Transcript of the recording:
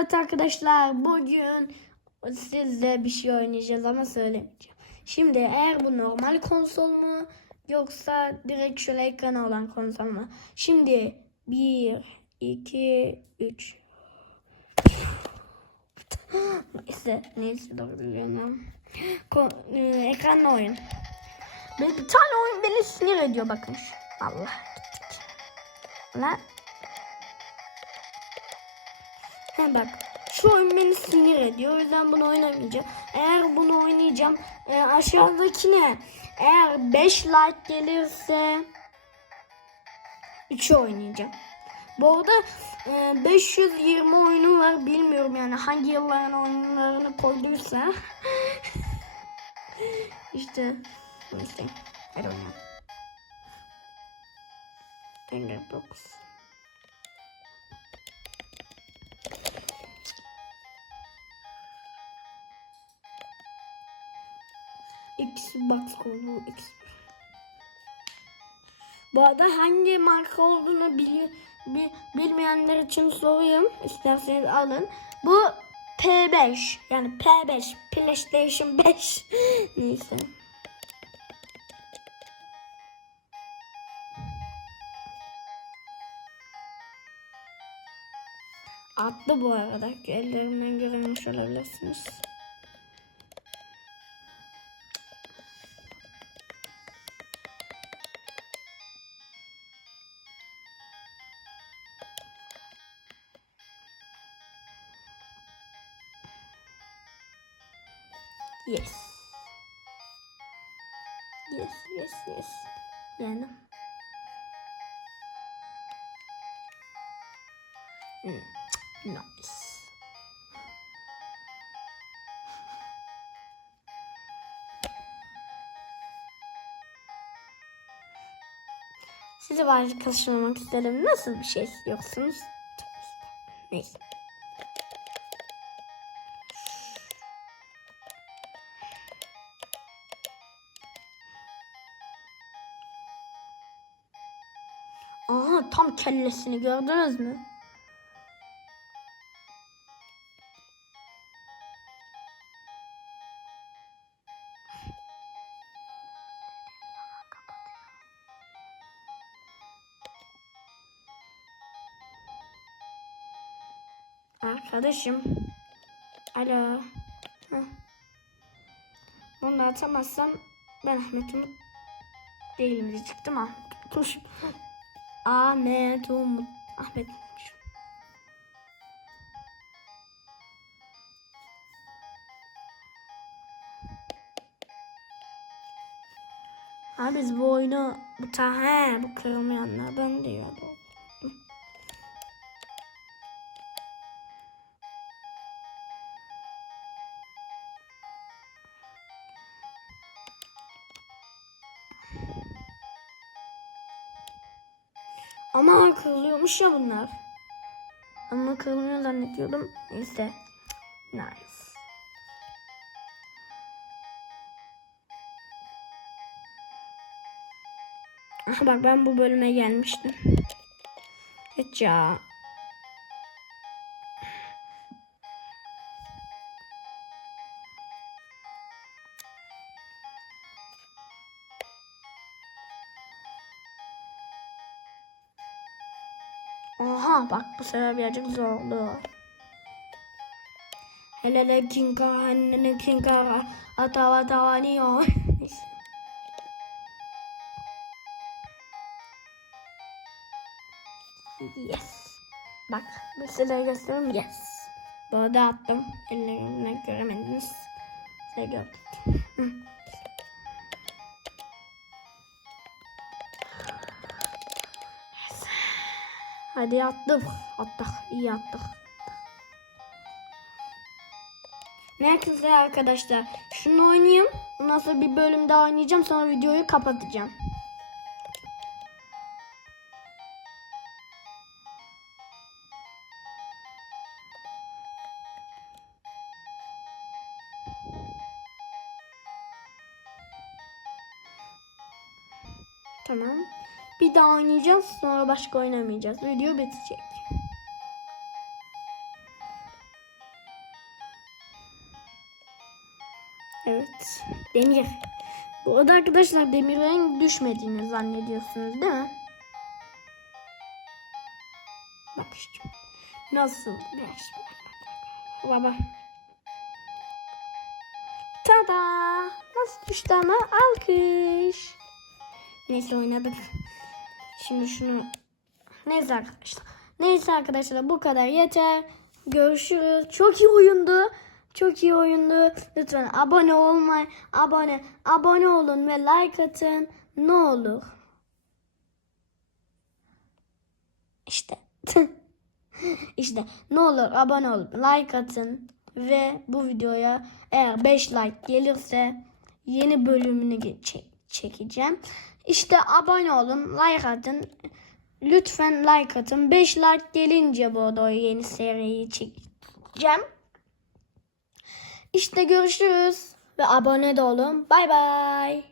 Evet arkadaşlar bugün sizle bir şey oynayacağız ama söylemeyeceğim. Şimdi eğer bu normal konsol mu yoksa direkt şöyle ekranı olan konsol mu? Şimdi 1, 2, 3. Neyse neyse doğru bilmiyorum. E, ekranla oyun. Bir, tane oyun beni sinir ediyor bakın. Allah. Lan He bak şu oyun beni sinir ediyor. O yüzden bunu oynamayacağım. Eğer bunu oynayacağım e, aşağıdaki ne? Eğer 5 like gelirse 3'ü oynayacağım. Bu arada e, 520 oyunu var. Bilmiyorum yani hangi yılların oyunlarını koyduysa. işte neyse. Hadi oynayalım. Finger Box. Kolu X. Bu arada hangi marka olduğunu bil, bi- bilmeyenler için sorayım. İsterseniz alın. Bu P5 yani P5 PlayStation 5 neyse. Attı bu arada. Ellerimden görünmüş olabilirsiniz. Yes. Yes, yes, yes. Yani. Hmm, Nice. Sizi var karşılamak isterim. Nasıl bir şey istiyorsunuz? Neyse. Aha tam kellesini gördünüz mü? Arkadaşım. Alo. Heh. Bunu da atamazsam ben Ahmet Umut değilim diyecektim ha. Kuş. Ahmet Umut. Ahmet. Ha biz bu oyunu bu ta he bu kırılmayanlardan diyorduk. Ama kırılıyormuş ya bunlar. Ama kırılmıyor zannediyordum. Neyse. Nice. Aha bak ben bu bölüme gelmiştim. Hiç ya. Oha bak bu sefer birazcık zorlu. Hele kinka annene kinka atava tavaniyor. yes. Bak bir size göstereyim yes. Bu arada attım. Ellerimle göremediniz. Size gördük. Hadi attık. Attık. iyi attık. Neyse arkadaşlar. Şunu oynayayım. Ondan sonra bir bölüm daha oynayacağım. Sonra videoyu kapatacağım. Tamam. Bir daha oynayacağız sonra başka oynamayacağız. Video bitecek. Evet. Demir. Bu arada arkadaşlar demirlerin düşmediğini zannediyorsunuz değil mi? Bak işte. Nasıl? Baba. Tada! Nasıl düştü ama alkış. Neyse oynadık. Şimdi şunu... Neyse arkadaşlar. Neyse arkadaşlar bu kadar yeter. Görüşürüz. Çok iyi oyundu. Çok iyi oyundu. Lütfen abone olmayı, abone, abone olun ve like atın. Ne olur. İşte. işte ne olur abone olup like atın ve bu videoya eğer 5 like gelirse yeni bölümünü ge- çek- çekeceğim. İşte abone olun, like atın. Lütfen like atın. 5 like gelince bu arada yeni seriyi çekeceğim. İşte görüşürüz ve abone de olun. Bay bay.